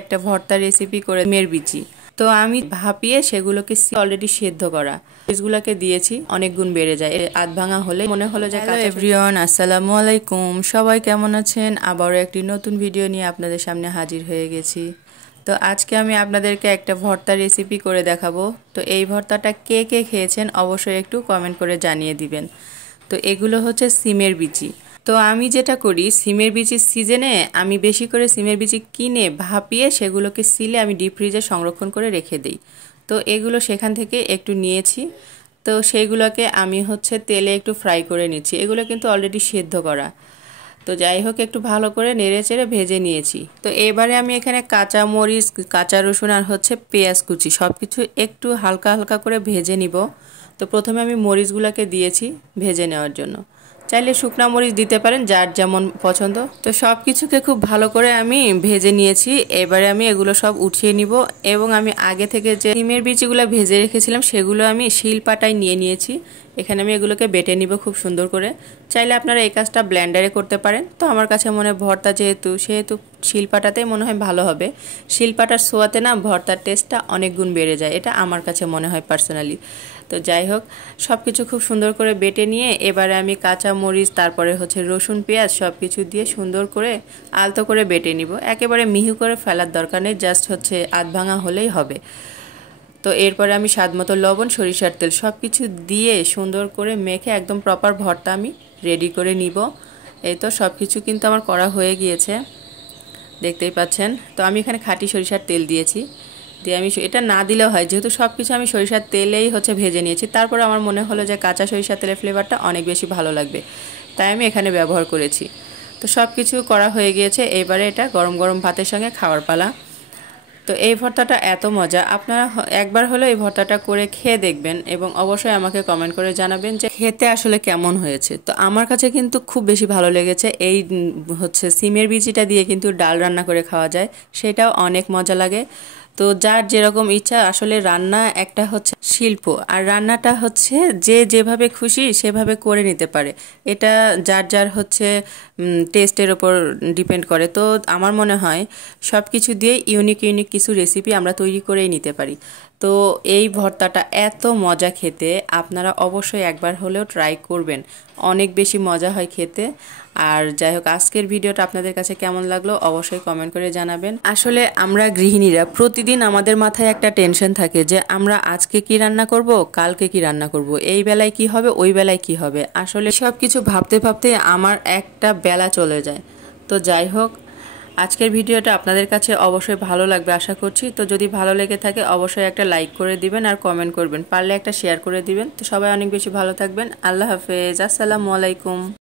একটা ভর্তা রেসিপি করে সিমের বিচি। তো আমি ভাপিয়ে সেগুলোকে অলরেডি সেদ্ধ করা বীজগুলোকে দিয়েছি, অনেক গুণ বেড়ে যায়। আধ ভাঙা হলে মনে হলো যে হ্যালো এভরিওয়ান, আসসালামু আলাইকুম। সবাই কেমন আছেন? আবারও একটি নতুন ভিডিও নিয়ে আপনাদের সামনে হাজির হয়ে গেছি। তো আজকে আমি আপনাদেরকে একটা ভর্তা রেসিপি করে দেখাবো। তো এই ভর্তাটা কে কে খেয়েছেন অবশ্যই একটু কমেন্ট করে জানিয়ে দিবেন। তো এগুলো হচ্ছে সিমের বিচি। তো আমি যেটা করি, সিমের বিচির সিজনে আমি বেশি করে সিমের বিচি কিনে ভাপিয়ে সেগুলোকে সিলে আমি ডিপ ফ্রিজে সংরক্ষণ করে রেখে দিই। তো এগুলো সেখান থেকে একটু নিয়েছি। তো সেইগুলোকে আমি হচ্ছে তেলে একটু ফ্রাই করে নিচ্ছি। এগুলো কিন্তু অলরেডি সেদ্ধ করা। তো যাই হোক, একটু ভালো করে নেড়ে চেড়ে ভেজে নিয়েছি। তো এবারে আমি এখানে কাঁচা মরিচ, কাঁচা রসুন আর হচ্ছে পেঁয়াজ কুচি সব কিছু একটু হালকা হালকা করে ভেজে নিব। তো প্রথমে আমি মরিচগুলোকে দিয়েছি ভেজে নেওয়ার জন্য। চাইলে শুকনা মরিচ দিতে পারেন, যার যেমন পছন্দ। তো সব কিছুকে খুব ভালো করে আমি ভেজে নিয়েছি। এবারে আমি এগুলো সব উঠিয়ে নিব এবং আমি আগে থেকে যে সিমের বিচিগুলো ভেজে রেখেছিলাম সেগুলো আমি শিলপাটায় নিয়ে নিয়েছি। এখানে আমি এগুলোকে বেটে নিব খুব সুন্দর করে। চাইলে আপনারা এই কাজটা ব্লেন্ডারে করতে পারেন। তো আমার কাছে মনে হয় ভর্তা সেহেতু শিলপাটাতেই মনে হয় ভালো হবে। শিলপাটার ছোঁয়াতে না ভর্তার টেস্টটা অনেক গুণ বেড়ে যায়, এটা আমার কাছে মনে হয় পার্সোনালি। তো যাই হোক, সব কিছু খুব সুন্দর করে বেটে নিয়ে এবারে আমি কাঁচা মরিচ, তারপরে হচ্ছে রসুন পেঁয়াজ সব কিছু দিয়ে সুন্দর করে আলতো করে বেটে নিব। একেবারে মিহি করে ফেলার দরকার নেই, জাস্ট হচ্ছে আধ ভাঙা হলেই হবে। তো এরপরে আমি স্বাদ মতো লবণ, সরিষার তেল সব কিছু দিয়ে সুন্দর করে মেখে একদম প্রপার ভর্তা আমি রেডি করে নিব। এই তো সব কিছু কিন্তু আমার করা হয়ে গিয়েছে, দেখতেই পাচ্ছেন। তো আমি এখানে খাঁটি সরিষার তেল দিয়েছি। দিয়ে আমি এটা না দিলেও হয়, যেহেতু সব কিছু আমি সরিষার তেলেই হচ্ছে ভেজে নিয়েছি। তারপর আমার মনে হলো যে কাঁচা সরিষার তেলের ফ্লেভারটা অনেক বেশি ভালো লাগবে, তাই আমি এখানে ব্যবহার করেছি। তো সব কিছু করা হয়ে গিয়েছে, এবারে এটা গরম গরম ভাতের সঙ্গে খাওয়ার পালা। তো এই ভর্তাটা এত মজা, আপনারা একবার হলেও এই ভর্তাটা করে খেয়ে দেখবেন এবং অবশ্যই আমাকে কমেন্ট করে জানাবেন যে খেতে আসলে কেমন হয়েছে। তো আমার কাছে কিন্তু খুব বেশি ভালো লেগেছে। এই হচ্ছে সিমের বিচিটা দিয়ে কিন্তু ডাল রান্না করে খাওয়া যায়, সেটাও অনেক মজা লাগে। তো যার যেরকম ইচ্ছা, আসলে রান্না একটা হচ্ছে শিল্প, আর রান্নাটা হচ্ছে যে যেভাবে খুশি সেভাবে করে নিতে পারে। এটা যার যার হচ্ছে টেস্টের ওপর ডিপেন্ড করে। তো আমার মনে হয় সব কিছু দিয়ে ইউনিক ইউনিক কিছু রেসিপি আমরা তৈরি করেই নিতে পারি। তো এই ভর্তাটা এত মজা খেতে, আপনারা অবশ্যই একবার হলেও ট্রাই করবেন, অনেক বেশি মজা হয় খেতে। আর যাই হোক, আজকের ভিডিওটা আপনাদের কাছে কেমন লাগলো অবশ্যই কমেন্ট করে জানাবেন। আসলে আমরা গৃহিণীরা প্রতিদিন আমাদের মাথায় একটা টেনশন থাকে যে আমরা আজকে কি রান্না করব, কালকে কি রান্না করব, এই বেলায় কি হবে, ওই বেলায় কি হবে। আসলে সব কিছু ভাবতে ভাবতে আমার একটা বেলা চলে যায়। তো যাই হোক, আজকের ভিডিওটা আপনাদের কাছে অবশ্যই ভালো লাগবে আশা করছি। তো যদি ভালো লেগে থাকে অবশ্যই একটা লাইক করে দিবেন আর কমেন্ট করবেন, পারলে একটা শেয়ার করে দিবেন। তো সবাই অনেক বেশি ভালো থাকবেন। আল্লাহ হাফেজ, আসসালামু আলাইকুম।